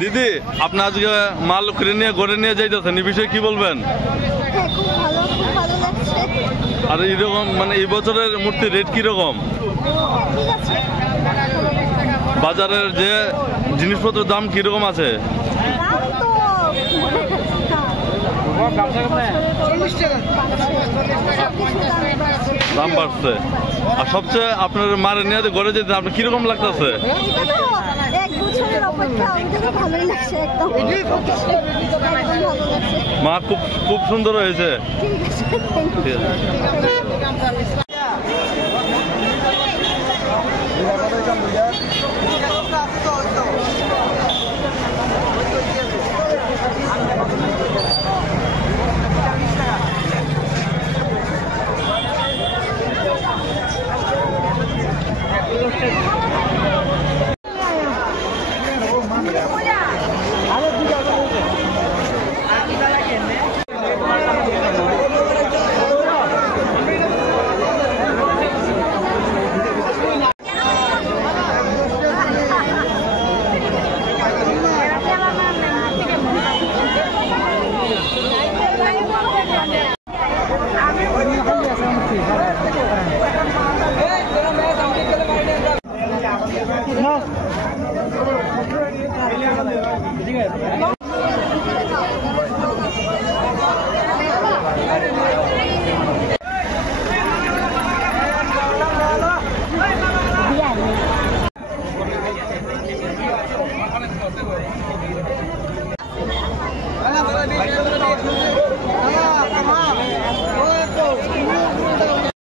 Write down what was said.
দিদি, আপনি আজকে মাল কিনে নিয়ে গড়ে নিয়ে যাইতেছেন, এই বিষয়ে কি বলবেন? আর এইরকম মানে এই বছরের মূর্তির রেট কিরকম? বাজারের যে জিনিসপত্রের দাম কিরকম আছে? দাম বাড়ছে। আর সবচেয়ে আপনার মারে নিয়ে ঘরে যেতে আপনার কিরকম লাগতেছে? মা খুব খুব সুন্দর হয়েছে। No.